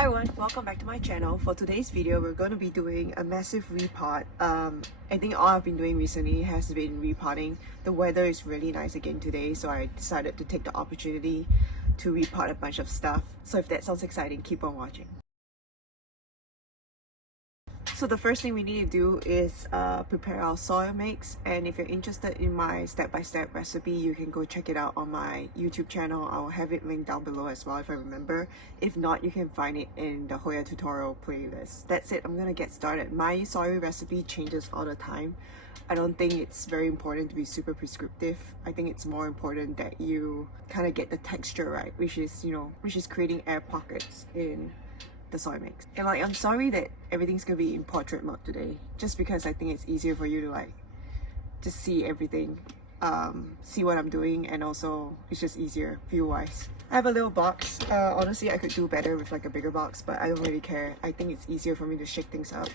Hi everyone, welcome back to my channel. For today's video, we're going to be doing a massive repot. I think all I've been doing recently has been repotting. The weather is really nice again today, so I decided to take the opportunity to repot a bunch of stuff. So if that sounds exciting, keep on watching. So the first thing we need to do is prepare our soil mix, and if you're interested in my step-by-step recipe, you can go check it out on my YouTube channel. I'll have it linked down below as well if I remember. If not, you can find it in the Hoya tutorial playlist. That's it, I'm gonna get started. My soil recipe changes all the time. I don't think it's very important to be super prescriptive. I think it's more important that you kind of get the texture right, which is creating air pockets in the soil mix. And I'm sorry that everything's gonna be in portrait mode today, just because I think it's easier for you to just see everything, see what I'm doing, and also it's just easier view wise. I have a little box. Honestly, I could do better with a bigger box, but I don't really care. I think it's easier for me to shake things up.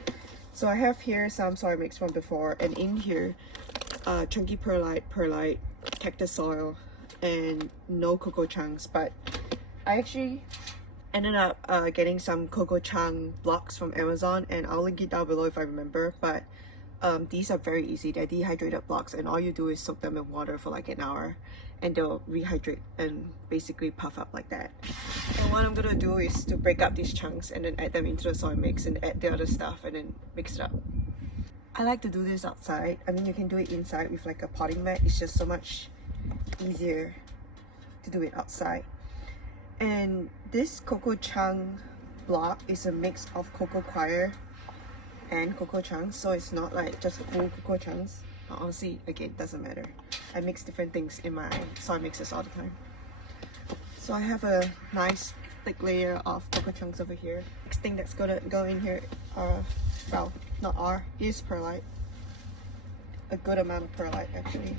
So I have here some soil mix from before, and in here chunky perlite, cactus soil, and no cocoa chunks. But I actually ended up getting some cocoa chunk blocks from Amazon, and I'll link it down below if I remember. But these are very easy. They're dehydrated blocks, and all you do is soak them in water for an hour, and they'll rehydrate and basically puff up like that. And what I'm gonna do is to break up these chunks and then add them into the soil mix and add the other stuff and then mix it up. I like to do this outside. I mean, you can do it inside with a potting mat. It's just so much easier to do it outside. And this cocoa chunk block is a mix of cocoa coir and cocoa chunks, so it's not just full cocoa chunks. But honestly, again, doesn't matter. I mix different things in my soil mixes all the time. So I have a nice thick layer of cocoa chunks over here. Next thing that's gonna go in here is perlite. A good amount of perlite actually.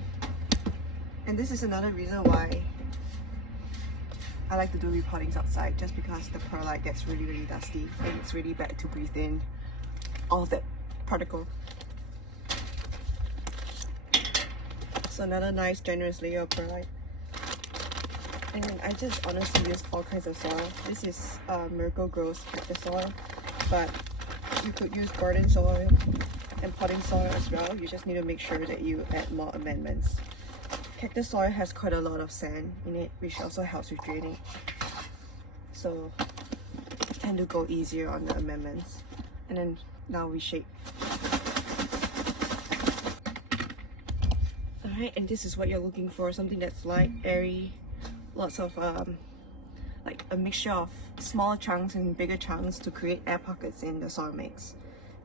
And this is another reason why I like to do repottings outside, just because the perlite gets really dusty and it's really bad to breathe in all of that particle. So another nice generous layer of perlite. And I just honestly use all kinds of soil. This is Miracle Grows cactus soil, but you could use garden soil and potting soil as well. You just need to make sure that you add more amendments. Cactus soil has quite a lot of sand in it, which also helps with draining. So I tend to go easier on the amendments. And then now we shake. Alright, and this is what you're looking for. Something that's light, airy, lots of a mixture of smaller chunks and bigger chunks to create air pockets in the soil mix,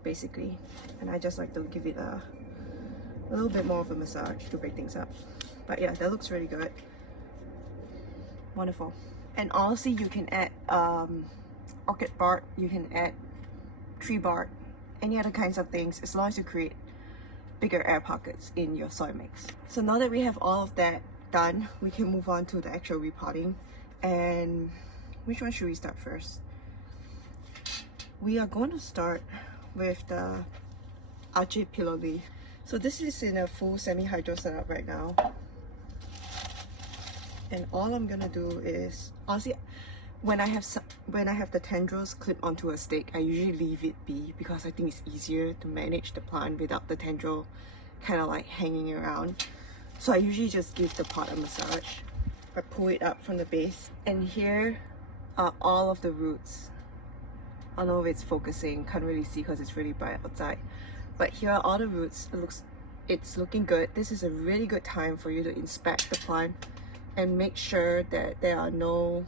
basically. And I just like to give it a little bit more of a massage to break things up. But yeah, that looks really good. Wonderful. And honestly, you can add orchid bark, you can add tree bark, any other kinds of things, as long as you create bigger air pockets in your soil mix. So now that we have all of that done, we can move on to the actual repotting. And which one should we start first? We are going to start with the Archie pillow leaf. So this is in a full semi-hydro setup right now. And all I'm gonna do is, honestly, when I have the tendrils clipped onto a stick, I usually leave it be, because I think it's easier to manage the plant without the tendril kind of hanging around. So I usually just give the pot a massage. I pull it up from the base, and here are all of the roots. I don't know if it's focusing, can't really see because it's really bright outside. But here are all the roots. It's looking good. This is a really good time for you to inspect the plant and make sure that there are no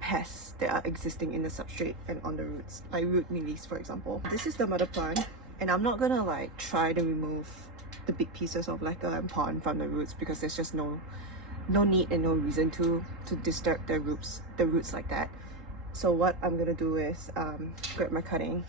pests that are existing in the substrate and on the roots, like root mealies, for example. This is the mother plant, and I'm not gonna try to remove the big pieces of leca and pon from the roots, because there's just no need and no reason to disturb the roots like that. So what I'm gonna do is grab my cutting,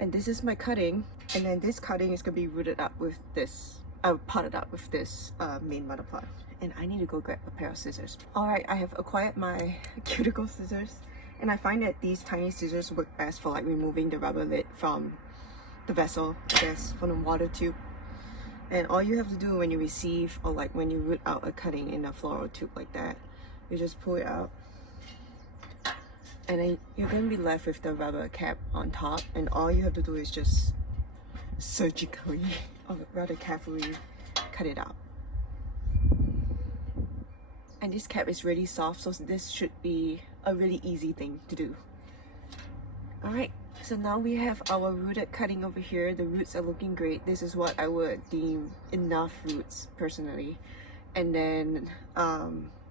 and this is my cutting, and then this cutting is gonna be rooted up with this, potted up with this main mother plant. And I need to go grab a pair of scissors. Alright, I have acquired my cuticle scissors, and I find that these tiny scissors work best for removing the rubber lid from the vessel, I guess, from the water tube. And all you have to do when you receive, or when you root out a cutting in a floral tube like that, you just pull it out and then you're going to be left with the rubber cap on top, and all you have to do is just surgically or rather carefully cut it out. And this cap is really soft, so this should be a really easy thing to do. Alright, so now we have our rooted cutting over here. The roots are looking great. This is what I would deem enough roots personally. And then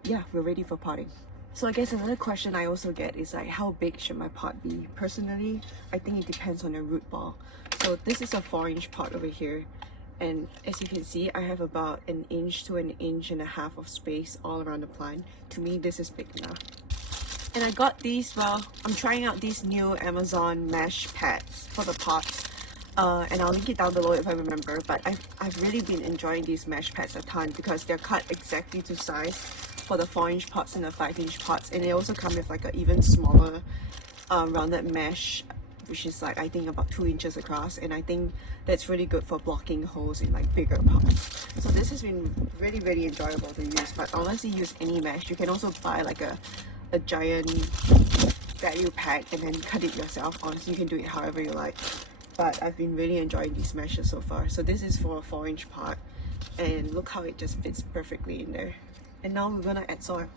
yeah, we're ready for potting. So I guess another question I also get is like, how big should my pot be? Personally, I think it depends on the root ball. So this is a 4-inch pot over here, and as you can see, I have about 1 inch to 1.5 inches of space all around the plant. To me, this is big enough. And I got these, well, I'm trying out these new Amazon mesh pads for the pots. And I'll link it down below if I remember, but I've really been enjoying these mesh pads a ton because they're cut exactly to size for the 4-inch pots and the 5-inch pots, and they also come with like an even smaller rounded mesh, which is like I think about 2 inches across, and I think that's really good for blocking holes in like bigger pots. So this has been really enjoyable to use. But honestly, use any mesh. You can also buy like a giant value pack and then cut it yourself. Honestly, you can do it however you like, but I've been really enjoying these meshes so far. So this is for a 4-inch pot, and look how it just fits perfectly in there. And now we're gonna add soil.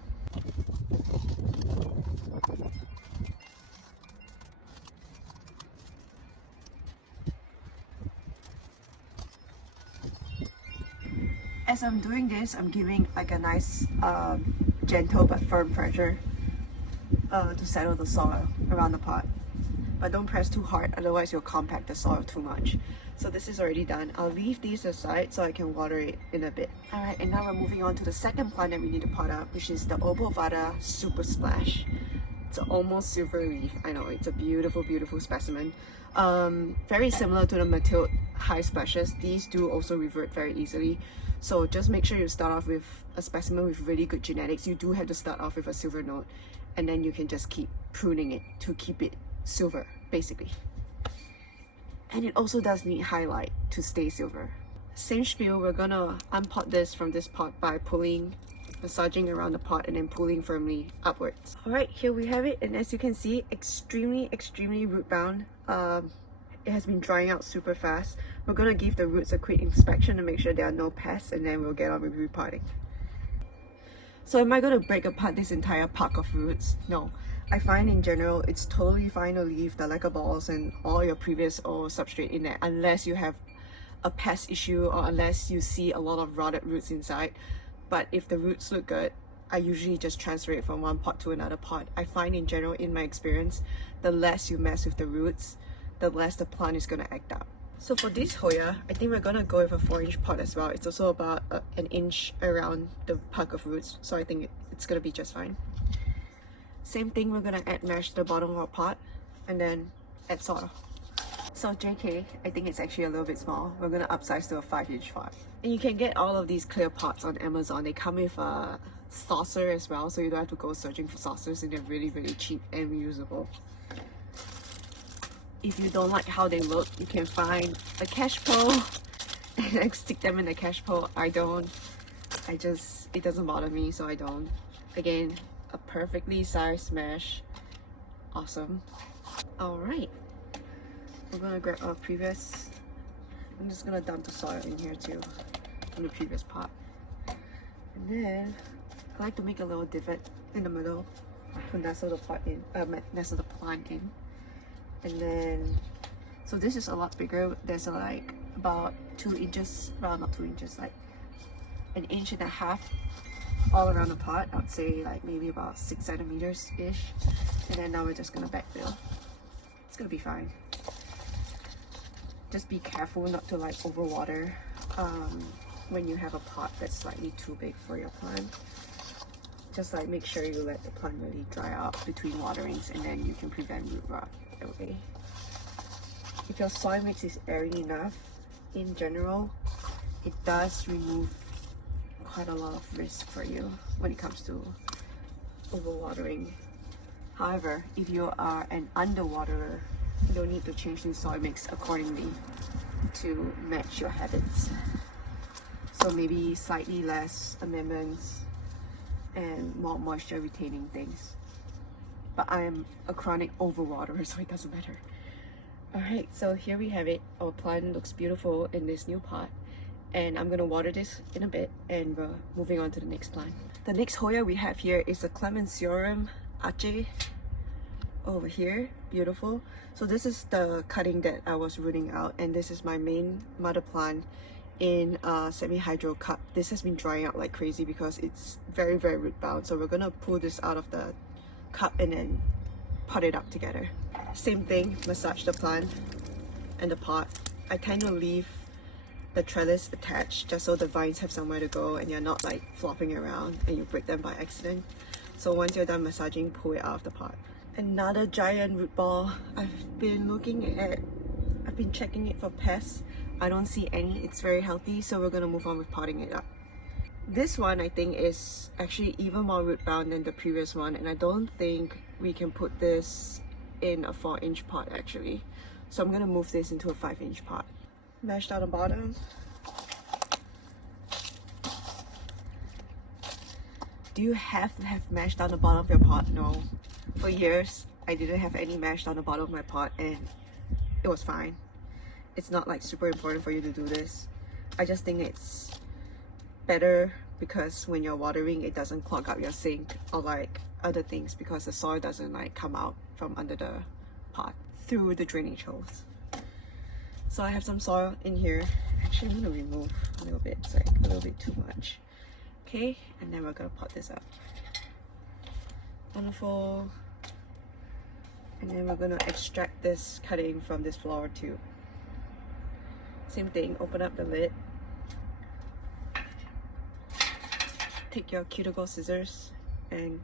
As I'm doing this, I'm giving like a nice gentle but firm pressure to settle the soil around the pot. But don't press too hard, otherwise you'll compact the soil too much. So this is already done. I'll leave these aside so I can water it in a bit. Alright, and now we're moving on to the second plant that we need to pot up, which is the Obovada Super Splash. It's an almost silver leaf. I know, it's a beautiful specimen. Very similar to the Matilde high splashes. These do also revert very easily. So just make sure you start off with a specimen with really good genetics. You do have to start off with a silver note, and then you can just keep pruning it to keep it silver, basically. And it also does need highlight to stay silver. Same spiel, we're gonna unpot this from this pot by massaging around the pot and then pulling firmly upwards. Alright, here we have it, and as you can see, extremely root bound. It has been drying out super fast. We're gonna give the roots a quick inspection to make sure there are no pests, and then we'll get on with repotting. So am I gonna break apart this entire pack of roots? No. I find in general it's totally fine to leave the lacquer balls and all your previous oil substrate in there unless you have a pest issue or unless you see a lot of rotted roots inside. But if the roots look good, I usually just transfer it from one pot to another pot. I find in general, in my experience, the less you mess with the roots, the less the plant is gonna act up. So for this Hoya, I think we're gonna go with a 4-inch pot as well. It's also about 1 inch around the pack of roots, so I think it's gonna be just fine. Same thing, we're gonna add mesh to the bottom of our pot and then add soil. So JK, I think it's actually a little bit small. We're gonna upsize to a 5-inch pot. And you can get all of these clear pots on Amazon. They come with a saucer as well, so you don't have to go searching for saucers, and they're really cheap and reusable. If you don't like how they look, you can find a cash pole and stick them in the cash pole. I don't. It doesn't bother me, so I don't. Again, a perfectly sized mesh. Awesome. Alright. We're gonna grab our previous. I'm just gonna dump the soil in here too from the previous pot. And then I like to make a little divot in the middle to nestle the pot in, nestle the plant in. And then, so this is a lot bigger. There's like about 2 inches, well not 2 inches, like 1.5 inches all around the pot. I would say like maybe about 6 centimeters ish. And then now we're just gonna backfill. It's gonna be fine. Just be careful not to like overwater when you have a pot that's slightly too big for your plant. Just like make sure you let the plant really dry out between waterings, and then you can prevent root rot. Okay. If your soil mix is airy enough, in general, it does remove quite a lot of risk for you when it comes to overwatering. However, if you are an underwaterer, you don't need to change the soil mix accordingly to match your habits. So maybe slightly less amendments and more moisture retaining things. but I am a chronic overwaterer, so it doesn't matter. Alright, so here we have it. Our plant looks beautiful in this new pot, and I'm gonna water this in a bit, and we're moving on to the next plant. The next Hoya we have here is the Clemenceorum Aceh over here. Beautiful. So this is the cutting that I was rooting out, and this is my main mother plant in a semi-hydro cup. This has been drying out like crazy because it's very root bound, so we're gonna pull this out of the cup and then pot it up together. Same thing, massage the plant and the pot. I tend to leave the trellis attached just so the vines have somewhere to go and you're not like flopping around and you break them by accident. So once you're done massaging, pull it out of the pot. Another giant root ball. I've been checking it for pests. I don't see any. It's very healthy, so we're gonna move on with potting it up. This one I think is actually even more root bound than the previous one, and I don't think we can put this in a 4-inch pot actually. So I'm gonna move this into a 5-inch pot. Mash down the bottom. Do you have to have mash down the bottom of your pot? No. For years, I didn't have any mash down the bottom of my pot and it was fine. It's not like super important for you to do this. I just think it's better because when you're watering, it doesn't clog up your sink or like other things, because the soil doesn't like come out from under the pot through the drainage holes. So I have some soil in here. Actually, I'm gonna remove a little bit. It's like a little bit too much. Okay, and then we're gonna pot this up. Wonderful. And then we're gonna extract this cutting from this flower tube. Same thing, open up the lid. Take your cuticle scissors and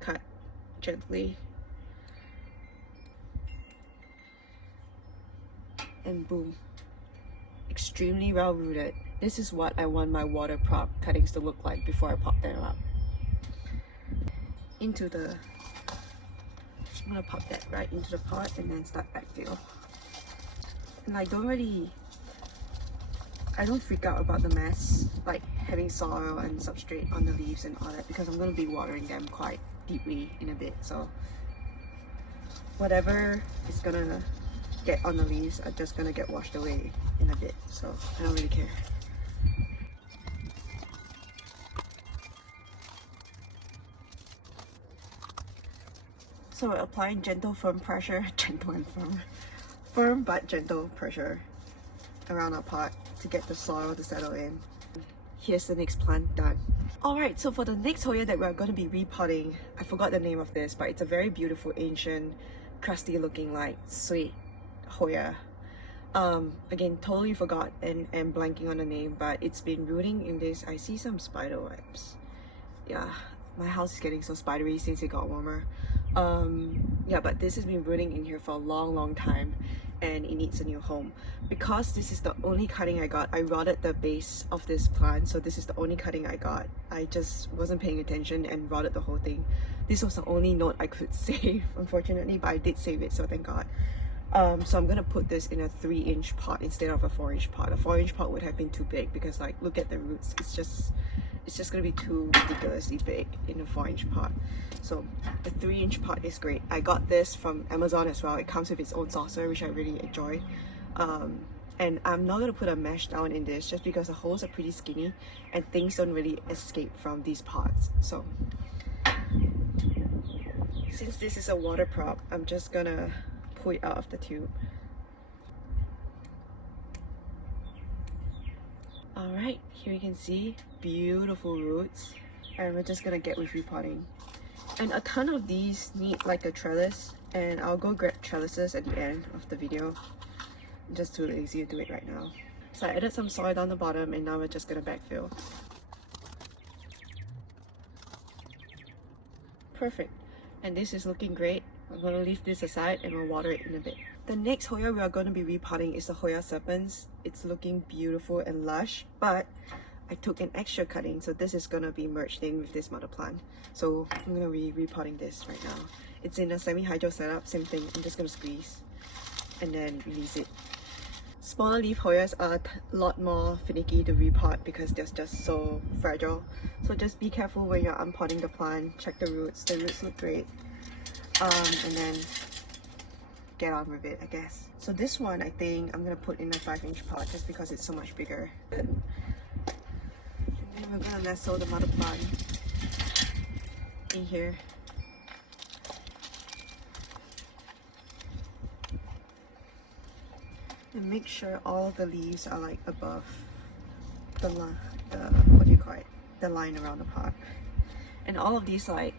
cut gently. And boom. Extremely well rooted. This is what I want my water prop cuttings to look like before I pop them up. I'm gonna pop that right into the pot and then start backfill. And I don't freak out about the mess, like having soil and substrate on the leaves and all that, because I'm gonna be watering them quite deeply in a bit. So whatever is gonna get on the leaves are just gonna get washed away in a bit. So I don't really care. So we're applying gentle firm pressure, gentle and firm but gentle pressure around our pot to get the soil to settle in. Here's the next plant done. Alright, so for the next Hoya that we're going to be repotting, I forgot the name of this, but it's a very beautiful ancient, crusty looking like sweet Hoya. Again, totally forgot and blanking on the name, but it's been rooting in this. I see some spider webs. Yeah, my house is getting so spidery since it got warmer. Yeah, but this has been rooting in here for a long time and it needs a new home. Because this is the only cutting I got, I rotted the base of this plant, so this is the only cutting I got. I just wasn't paying attention and rotted the whole thing. This was the only note I could save, unfortunately, but I did save it, so thank God. So I'm gonna put this in a 3-inch pot instead of a 4-inch pot. A 4-inch pot would have been too big because, like, look at the roots. It's just gonna be too ridiculously big in a 4-inch pot. So the 3-inch pot is great. I got this from Amazon as well. It comes with its own saucer, which I really enjoy. And I'm not gonna put a mesh down in this just because the holes are pretty skinny and things don't really escape from these pots. So since this is a water prop, I'm just gonna pull it out of the tube. Alright, here you can see beautiful roots, and we're just gonna get with repotting. And a ton of these need like a trellis, and I'll go grab trellises at the end of the video. I'm just too lazy to do it right now. So I added some soil down the bottom, and now we're just gonna backfill. Perfect. And this is looking great. I'm gonna leave this aside and we'll water it in a bit. The next Hoya we are going to be repotting is the Hoya serpents. It's looking beautiful and lush, but I took an extra cutting, so this is gonna be merged in with this mother plant. So I'm gonna be repotting this right now. It's in a semi-hydro setup, same thing. I'm just gonna squeeze and then release it. Smaller leaf Hoyas are a lot more finicky to repot because they're just so fragile. So just be careful when you're unpotting the plant. Check the roots. The roots look great. and then get on with it, I guess. So this one, I think I'm gonna put in a 5-inch pot just because it's so much bigger. And then we're gonna nestle the mother plant in here. And make sure all the leaves are like above the what do you call it? The line around the pot. And all of these like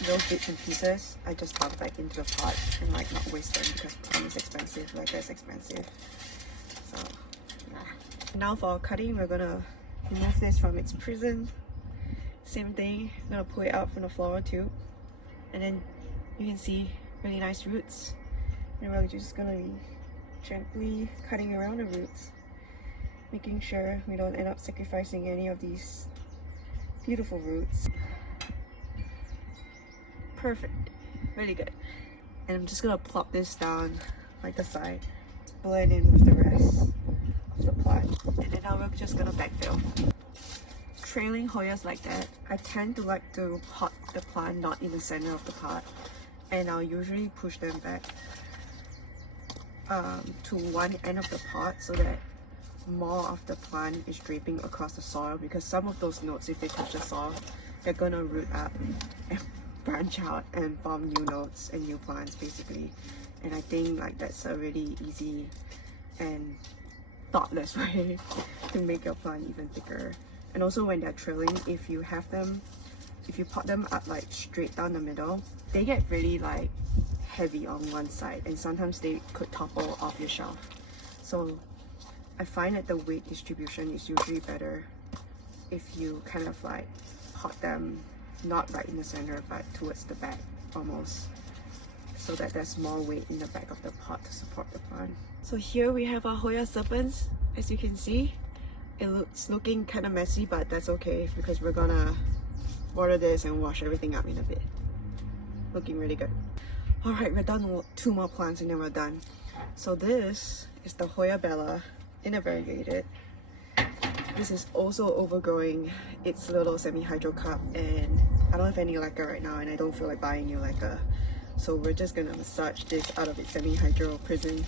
little bits and pieces, I just dump back into the pot and like not waste them because plant is expensive, like that's expensive. So yeah. Now for our cutting, we're gonna remove this from its prison. Same thing, I'm gonna pull it out from the flower tube, and then you can see really nice roots. And we're just gonna be gently cutting around the roots, making sure we don't end up sacrificing any of these beautiful roots. Perfect, really good. And I'm just gonna plop this down like the side to blend in with the rest of the plant. And then now we're just gonna backfill. Trailing Hoyas like that, I tend to like to pot the plant not in the center of the pot, and I'll usually push them back to one end of the pot so that more of the plant is draping across the soil, because some of those nodes, if they touch the soil, they're gonna root up and branch out and form new nodes and new plants basically. And I think like that's a really easy and thoughtless way to make your plant even thicker. And also when they're trailing, if you pot them up like straight down the middle, they get really like heavy on one side, and sometimes they could topple off your shelf. So I find that the weight distribution is usually better if you kind of like pot them not right in the center but towards the back almost, so that there's more weight in the back of the pot to support the plant. So here we have our Hoya serpents. As you can see, it's looking kind of messy, but that's okay because we're gonna water this and wash everything up in a bit. Looking really good. Alright, we're done with 2 more plants and then we're done. So this is the Hoya Bella in a variegated. This is also overgrowing its little semi-hydro cup, and I don't have any lacquer right now and I don't feel like buying new lacquer. So we're just gonna massage this out of its semi-hydro prison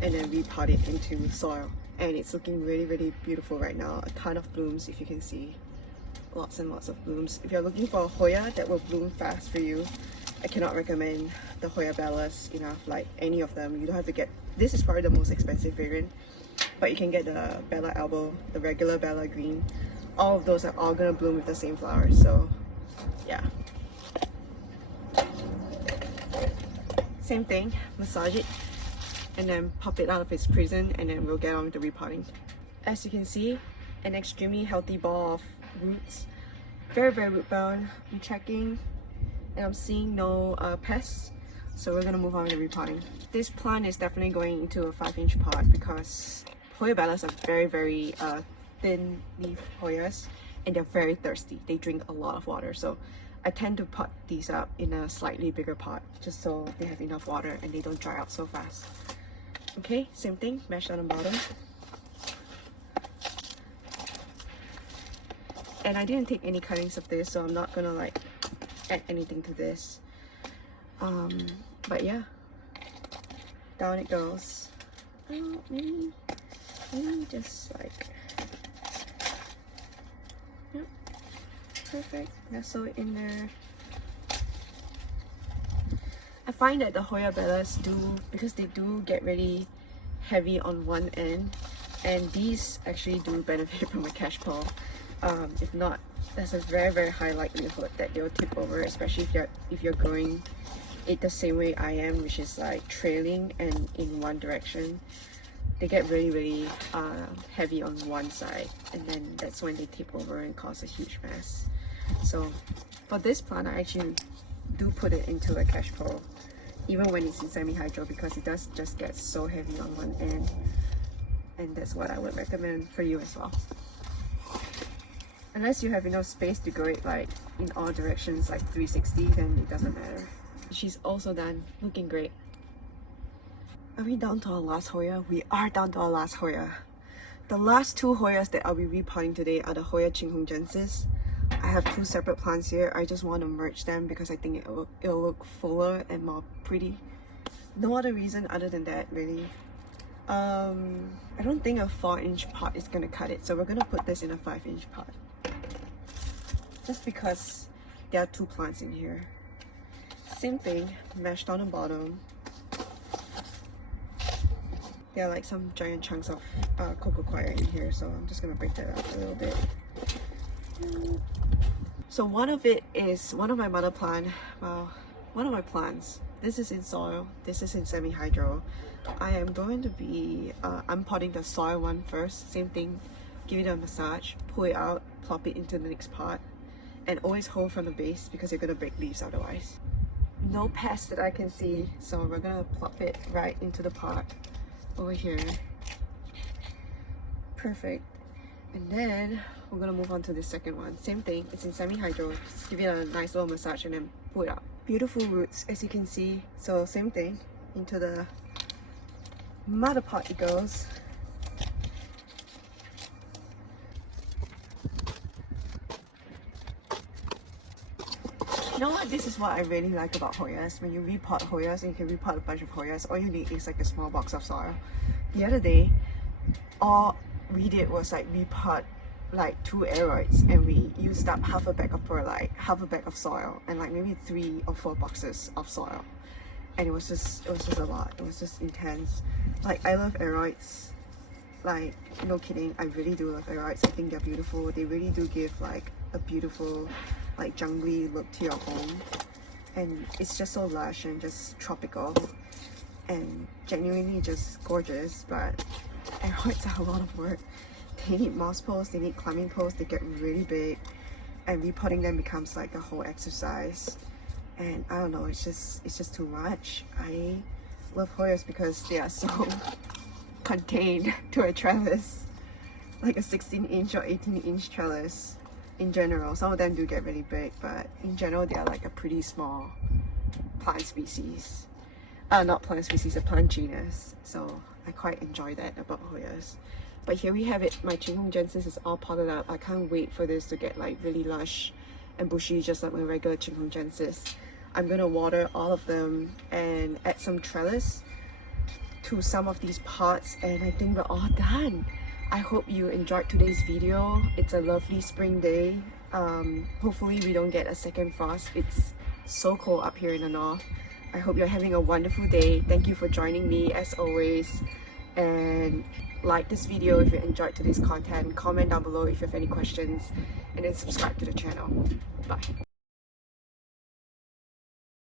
and then repot it into soil. And it's looking really, really beautiful right now. A ton of blooms, if you can see. Lots and lots of blooms. If you're looking for a Hoya that will bloom fast for you, I cannot recommend the Hoya Bellas enough, like any of them. You don't have to get, this is probably the most expensive variant, but you can get the Bella Elbow, the regular Bella Green. All of those are all gonna bloom with the same flowers, so yeah. Same thing, massage it and then pop it out of its prison, and then we'll get on with the repotting. As you can see, an extremely healthy ball of roots. Very, very root bound. I'm checking and I'm seeing no pests, so we're gonna move on to repotting. This plant is definitely going into a 5-inch pot because Hoya Bellas are very, very thin leaf Hoyas, and they're very thirsty. They drink a lot of water, so I tend to pot these up in a slightly bigger pot just so they have enough water and they don't dry out so fast. Okay, same thing, mash on the bottom. And I didn't take any cuttings of this, so I'm not gonna like add anything to this. But yeah, down it goes. Oh, maybe just like, yep, perfect. Nestle it in there. I find that the Hoya Bellas do, because they do get really heavy on one end, and these actually do benefit from a cash pull. If not, there's a very, very high likelihood that they'll tip over, especially if you're growing it the same way I am, which is like trailing and in one direction. They get really, really heavy on one side, and then that's when they tip over and cause a huge mess. So for this plant, I actually do put it into a cash pull even when it's in semi-hydro, because it does just get so heavy on one end, and that's what I would recommend for you as well. Unless you have enough space to grow it like in all directions, like 360, then it doesn't matter. She's also done, looking great. Are we down to our last Hoya? We are down to our last Hoya. The last 2 Hoyas that I'll be repotting today are the Hoya Chinghongjensis. I have two separate plants here. I just want to merge them because I think it'll look fuller and more pretty. No other reason other than that, really. I don't think a 4-inch pot is gonna cut it, so we're gonna put this in a 5-inch pot. Just because there are two plants in here. Same thing, mashed on the bottom. There are like some giant chunks of cocoa coir in here, so I'm just gonna break that up a little bit. So one of it is one of my mother plant. Well, one of my plants. This is in soil. This is in semi-hydro. I am going to be unpotting the soil one first. Same thing. Give it a massage. Pull it out. Plop it into the next pot. And always hold from the base because you're gonna break leaves otherwise. No pests that I can see, so we're gonna plop it right into the pot over here. Perfect. And then we're gonna move on to the second one. Same thing, it's in semi-hydro. Just give it a nice little massage and then pull it out. Beautiful roots, as you can see. So same thing, into the mother pot it goes. You know what? This is what I really like about Hoyas. When you repot Hoyas, and you can repot a bunch of Hoyas, all you need is like a small box of soil. The other day, all we did was like repot like 2 aeroids, and we used up half a bag of perlite, half a bag of soil, and like maybe 3 or 4 boxes of soil. And it was just a lot. It was just intense. Like, I love aeroids. Like, no kidding, I really do love aeroids. I think they're beautiful. They really do give like a beautiful, like jungly look to your home, and it's just so lush and just tropical and genuinely just gorgeous. But aeroids are a lot of work. They need moss posts, they need climbing posts, they get really big, and repotting them becomes like a whole exercise. And I don't know, it's just too much. I love Hoyas because they are so contained to a trellis, like a 16-inch or 18-inch trellis. In general, some of them do get really big, but in general they are like a pretty small plant species. Not plant species, a plant genus. So I quite enjoy that about Hoyas. But here we have it. My chinghonggensis is all potted up. I can't wait for this to get like really lush and bushy, just like my regular chinghonggensis. I'm gonna water all of them and add some trellis to some of these pots, and I think we're all done. I hope you enjoyed today's video. It's a lovely spring day. Hopefully we don't get a second frost. It's so cold up here in the north. I hope you're having a wonderful day. Thank you for joining me as always. And like this video if you enjoyed today's content. Comment down below if you have any questions. And then subscribe to the channel. Bye.